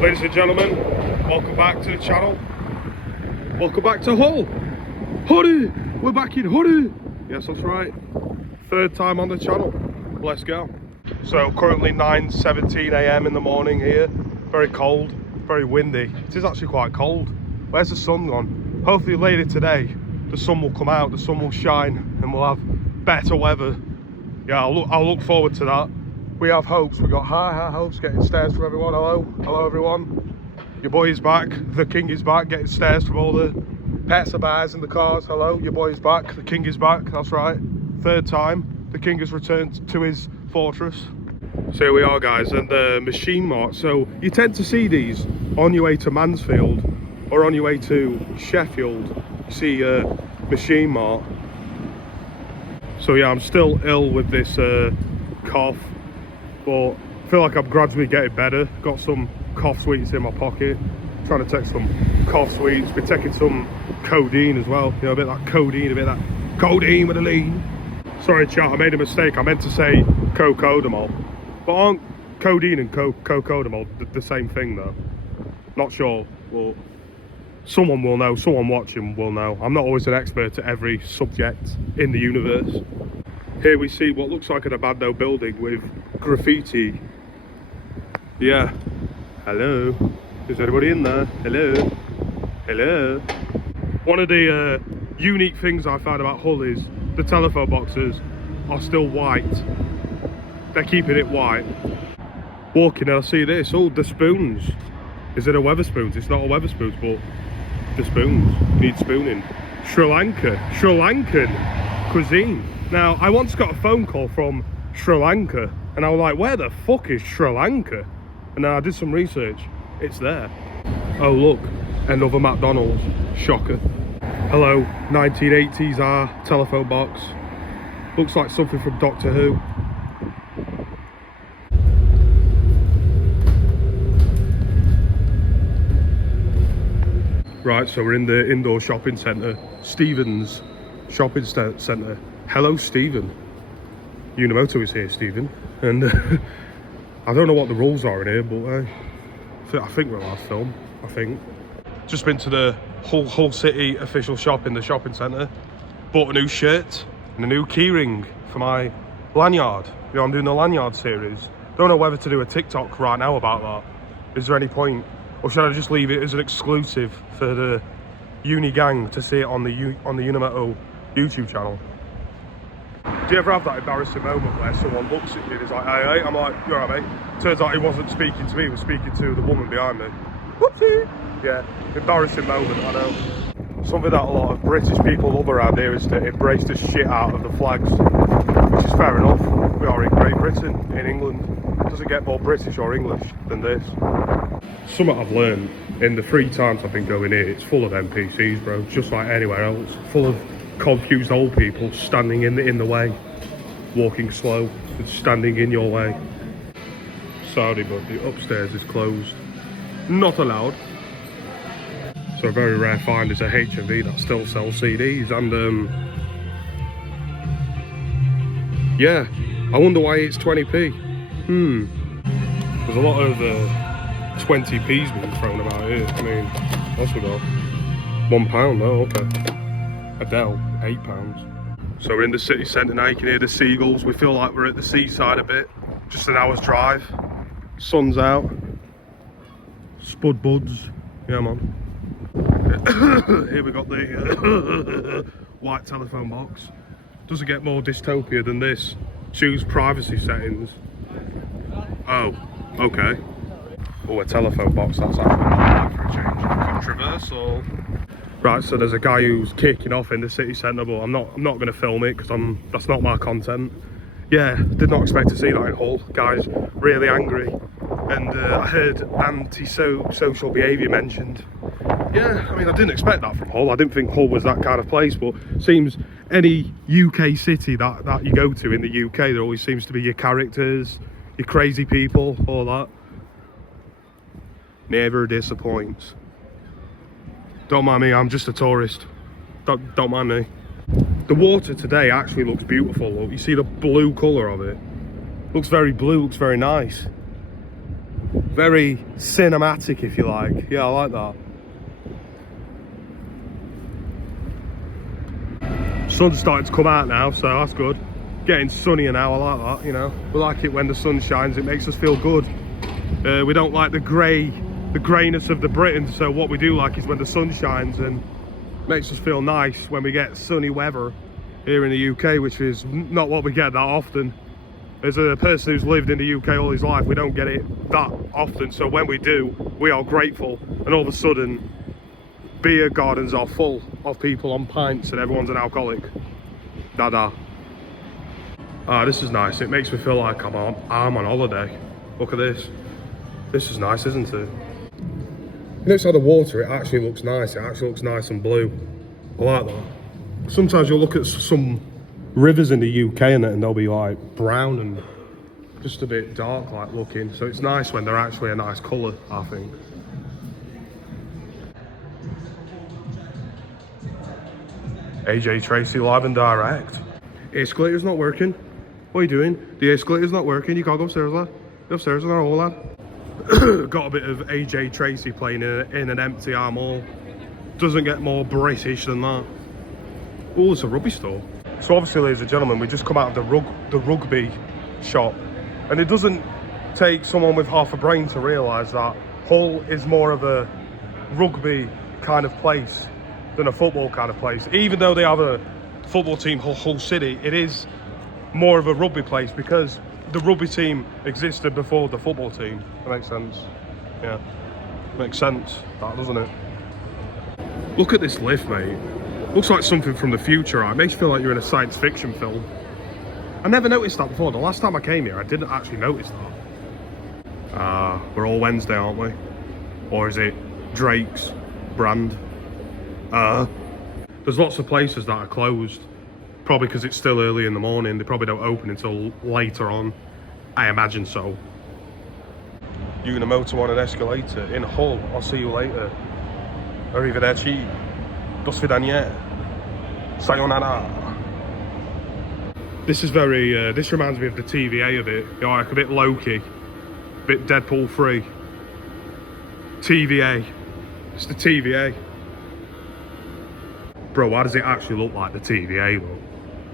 Ladies and gentlemen, welcome back to the channel. Welcome back to Hull. Huddy! We're back in Huddy. Yes, that's right. Third time on the channel. Let's go. So currently 9:17 AM in the morning here. Very cold, very windy. It is actually quite cold. Where's the sun gone? Hopefully later today, the sun will come out, the sun will shine, and we'll have better weather. Yeah, I'll look forward to that. We have hopes. We've got high hopes, getting stares from everyone. Hello everyone. Your boy is back. The king is back, getting stares from all the passerbys in the cars. Hello, your boy is back. The king is back. That's right. Third time. The king has returned to his fortress. So here we are, guys, and the Machine Mart. So you tend to see these on your way to Mansfield or on your way to Sheffield. You see Machine Mart. So yeah, I'm still ill with this cough, but I feel like I'm gradually getting better. Got some cough sweets in my pocket. Trying to take some cough sweets. Been taking some codeine as well. You know, a bit like codeine, a bit like codeine with a lean. Sorry chat, I made a mistake. I meant to say cocodamol. But aren't codeine and cocodamol the same thing though? Not sure. Well, someone will know, someone watching will know. I'm not always an expert at every subject in the universe. Here we see what looks like an abandoned building with graffiti. Yeah. Hello. Is anybody in there? Hello. Hello. One of the unique things I found about Hull is the telephone boxes are still white. They're keeping it white. Walking and I see this. Oh, the spoons. Is it a Wetherspoons? It's not a Wetherspoons, but the spoons need spooning. Sri Lankan cuisine. Now, I once got a phone call from Sri Lanka and I was like, where the fuck is Sri Lanka? And then I did some research. It's there. Oh look, another McDonald's. Shocker. Hello, 1980s telephone box. Looks like something from Doctor Who. Right, so we're in the indoor shopping centre, Stevens Shopping Centre. Hello, Stephen. Unimoto is here, Stephen. And I don't know what the rules are in here, but I think we're allowed to film. I think. Just been to the Hull City official shop in the shopping centre. Bought a new shirt and a new keyring for my lanyard. You know, I'm doing the lanyard series. Don't know whether to do a TikTok right now about that. Is there any point? Or should I just leave it as an exclusive for the uni gang to see it on the Unimoto YouTube channel? Do you ever have that embarrassing moment where someone looks at you and is like, hey, I'm like, you're alright, mate. Turns out he wasn't speaking to me, he was speaking to the woman behind me. Whoopsie! Yeah, embarrassing moment, I know. Something that a lot of British people love around here is to embrace the shit out of the flags, which is fair enough. We are in Great Britain, in England. It doesn't get more British or English than this. Something I've learned in the 3 times I've been going here, it's full of NPCs, bro, just like anywhere else. Full of confused old people standing in the way, walking slow, standing in your way. Sorry, but the upstairs is closed. Not allowed. So a very rare find is a HMV that still sells CDs, and yeah, I wonder why it's 20p. There's a lot of 20p's being thrown about here. I mean, what's we got? £1 though, okay. Adele, £8. So we're in the city centre now, you can hear the seagulls. We feel like we're at the seaside a bit. Just an hour's drive. Sun's out. Spud buds. Yeah, man. Here we got the white telephone box. Doesn't get more dystopia than this. Choose privacy settings. Oh, okay. Oh, a telephone box, that's actually not bad for a change. Controversial. Right, so there's a guy who's kicking off in the city centre, but I'm not going to film it because that's not my content. Yeah, did not expect to see that in Hull. Guys really angry, and I heard anti-social behaviour mentioned. Yeah, I mean, I didn't expect that from Hull. I didn't think Hull was that kind of place, but seems any UK city that you go to in the UK, there always seems to be your characters, your crazy people, all that. Never disappoints. Don't mind me, I'm just a tourist. Don't mind me. The water today actually looks beautiful. Look, you see the blue colour of it. Looks very blue, looks very nice. Very cinematic, if you like. Yeah, I like that. Sun's starting to come out now, so that's good. Getting sunnier now, I like that, you know. We like it when the sun shines, it makes us feel good. We don't like the greyness of the Britain, so what we do like is when the sun shines and makes us feel nice when we get sunny weather here in the UK, which is not what we get that often. As a person who's lived in the UK all his life, we don't get it that often, so when we do, we are grateful, and all of a sudden beer gardens are full of people on pints and everyone's an alcoholic. Dada. Ah, this is nice. It makes me feel like I'm on holiday. Look at this. This is nice, isn't it? Notice how the water, it actually looks nice. It actually looks nice and blue. I like that. Sometimes you'll look at some rivers in the UK and they'll be like brown and just a bit dark like looking. So it's nice when they're actually a nice colour, I think. AJ Tracey live and direct. Escalator's not working. What are you doing? The escalator's not working. You can't go upstairs, lad. Go upstairs and all, lad. Got a bit of AJ Tracey playing in an empty Armall. Doesn't get more British than that. Oh, it's a rugby store. So obviously, ladies and gentlemen, we just come out of the rugby shop, and it doesn't take someone with half a brain to realise that Hull is more of a rugby kind of place than a football kind of place. Even though they have a football team, Hull City, it is more of a rugby place because the rugby team existed before the football team. That makes sense. Yeah, makes sense, that, doesn't it? Look at this lift, mate. Looks like something from the future. It makes you feel like you're in a science fiction film. I never noticed that before. The last time I came here, I didn't actually notice that. We're all Wednesday, aren't we? Or is it Drake's brand? There's lots of places that are closed. Probably because it's still early in the morning. They probably don't open until later on. I imagine so. You're gonna motor on an escalator in Hull. I'll see you later. Arrivederci. Do svidania. Sayonara. This is very, this reminds me of the TVA a bit. You know, like a bit low-key. A bit Deadpool 3. TVA. It's the TVA. Bro, why does it actually look like the TVA though?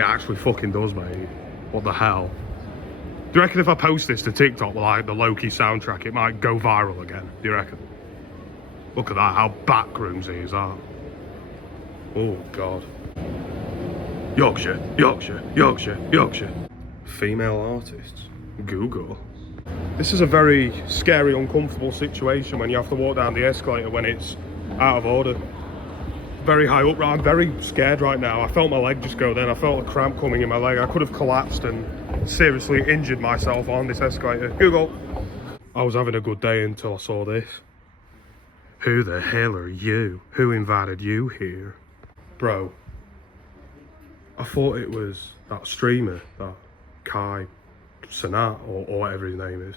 It actually fucking does, mate. What the hell? Do you reckon if I post this to TikTok with like the Loki soundtrack, it might go viral again? Do you reckon? Look at that, how backroomsy is that? Oh, God. Yorkshire, Yorkshire, Yorkshire, Yorkshire. Female artists. Google. This is a very scary, uncomfortable situation when you have to walk down the escalator when it's out of order. Very high up. I'm very scared right now. I felt my leg just go then. I felt a cramp coming in my leg. I could have collapsed and seriously injured myself on this escalator. Google. I was having a good day until I saw this. Who the hell are you? Who invited you here? Bro, I thought it was that streamer, that Kai Cenat or whatever his name is.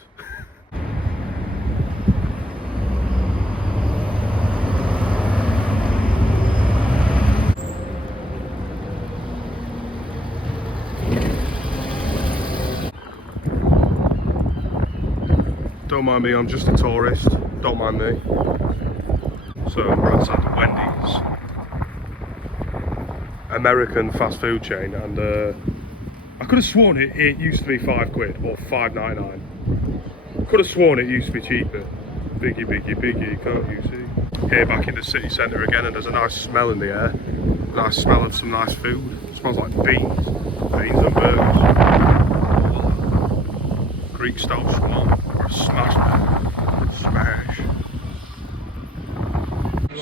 Don't mind me, I'm just a tourist. Don't mind me. So we're outside the Wendy's, American fast food chain, and I could have sworn it used to be £5 or $5.99. Could have sworn it used to be cheaper. Biggie, biggie, biggie, can't you see? Here back in the city centre again, and there's a nice smell in the air. Nice smell of some nice food. It smells like beans and burgers. Greek style shawarma. Smash.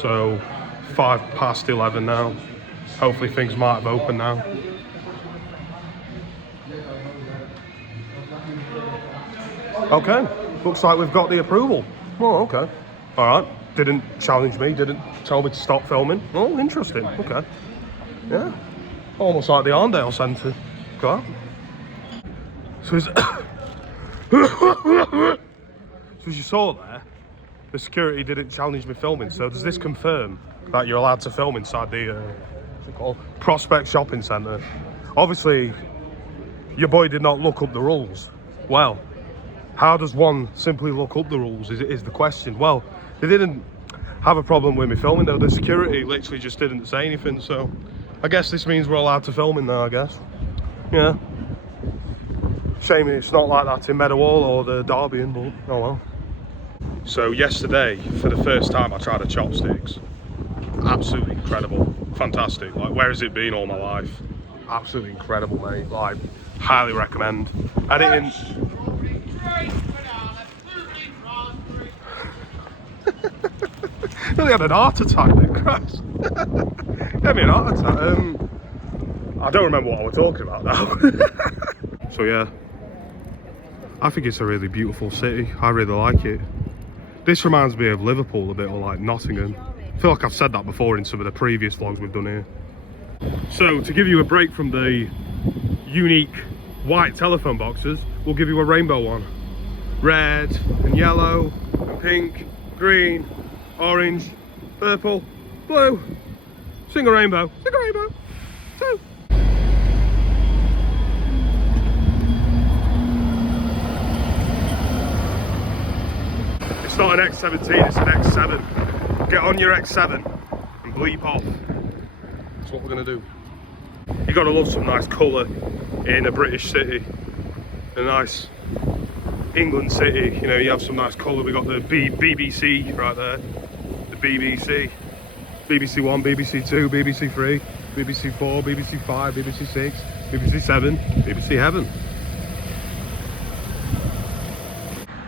So 11:05 now. Hopefully things might have opened now. Okay, looks like we've got the approval. Oh, okay. All right. Didn't challenge me, didn't tell me to stop filming. Oh, interesting. Okay. Yeah. Almost like the Arndale Centre. Okay. So So as you saw there, the security didn't challenge me filming. So does this confirm that you're allowed to film inside the what's it called? Prospect Shopping Centre? Obviously, your boy did not look up the rules. Well, How does one simply look up the rules is the question. Well, they didn't have a problem with me filming though. The security literally just didn't say anything, so I guess this means we're allowed to film in there, I guess. Yeah. Shame it's not like that in Meadowhall or the Derby, but oh well. So yesterday, for the first time, I tried a chopsticks. Absolutely incredible. Fantastic. Like, where has it been all my life? Absolutely incredible, mate. Like, highly recommend. I didn't... Nearly had an heart attack then, Christ. Gave me an heart attack. I don't remember what I was talking about now. So yeah, I think it's a really beautiful city. I really like it. This reminds me of Liverpool a bit, or like Nottingham. I feel like I've said that before in some of the previous vlogs we've done here. So to give you a break from the unique white telephone boxes, we'll give you a rainbow one. Red and yellow and pink, green, orange, purple, blue. Sing a rainbow. Sing a rainbow. Two. It's not an X17, it's an X7. Get on your X7 and bleep off. That's what we're gonna do. You gotta love some nice colour in a British city. A nice England city, you know, you have some nice colour. We got the BBC right there. The BBC. BBC 1, BBC 2, BBC 3, BBC 4, BBC 5, BBC 6, BBC 7, BBC Heaven.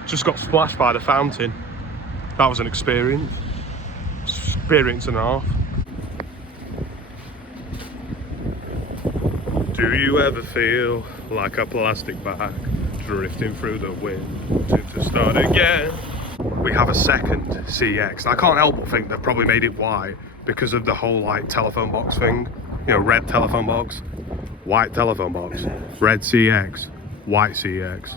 Just got splashed by the fountain. That was an experience. Experience and a half. Do you ever feel like a plastic bag drifting through the wind to start again? We have a second CX. I can't help but think they've probably made it white because of the whole like telephone box thing. You know, red telephone box, white telephone box, red CX, white CX.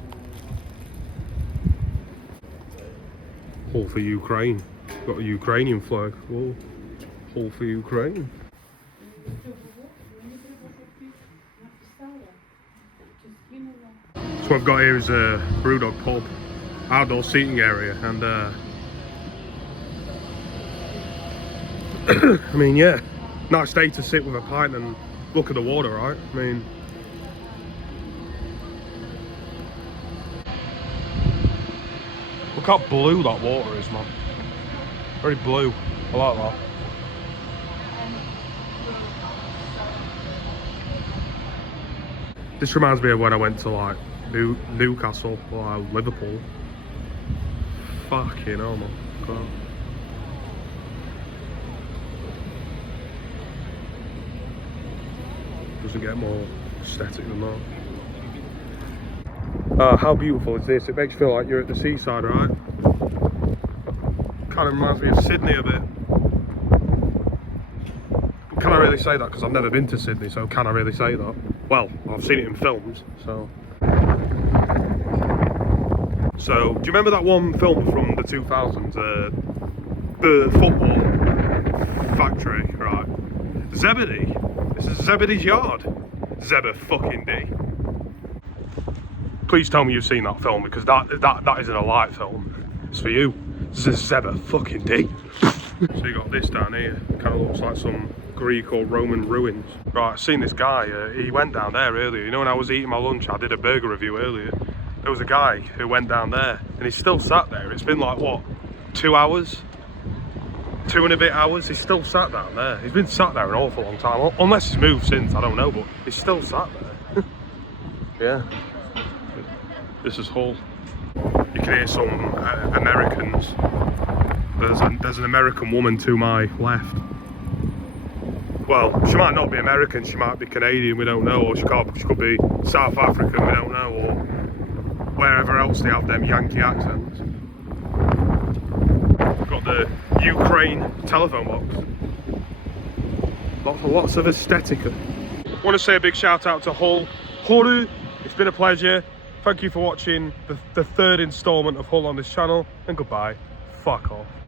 All for Ukraine. Got a Ukrainian flag. Oh, all for Ukraine. So what I've got here is a Brewdog pub, outdoor seating area, and I mean, yeah, nice day to sit with a pint and look at the water, right? I mean, look how blue that water is, man. Very blue. I like that. This reminds me of when I went to like Newcastle or Liverpool. Fucking hell, man. God. Doesn't get more aesthetic than that. How beautiful is this? It makes you feel like you're at the seaside, right? Kind of reminds me of Sydney a bit. Can I really say that? Because I've never been to Sydney, so can I really say that? Well, I've seen it in films, so... So, do you remember that one film from the 2000s? The football factory, right? Zebedee. This is Zebedee's yard. Zebba fucking D. Please tell me you've seen that film, because that isn't a light film. It's for you. This is Zebba fucking D. So you got this down here. Kind of looks like some Greek or Roman ruins. Right, I've seen this guy. He went down there earlier. You know, when I was eating my lunch, I did a burger review earlier. There was a guy who went down there, and he's still sat there. It's been like, what, 2 hours? 2 and a bit hours? He's still sat down there. He's been sat there an awful long time. Unless he's moved since, I don't know, but he's still sat there. Yeah. This is Hull. You can hear some Americans. There's an American woman to my left. Well, she might not be American, she might be Canadian, we don't know, or she could be South African, we don't know, or wherever else they have them Yankee accents. We've got the Ukraine telephone box. Lots of aesthetic. I want to say a big shout out to Hull. Huru, it's been a pleasure. Thank you for watching the third instalment of Hull on this channel, and goodbye. Fuck off.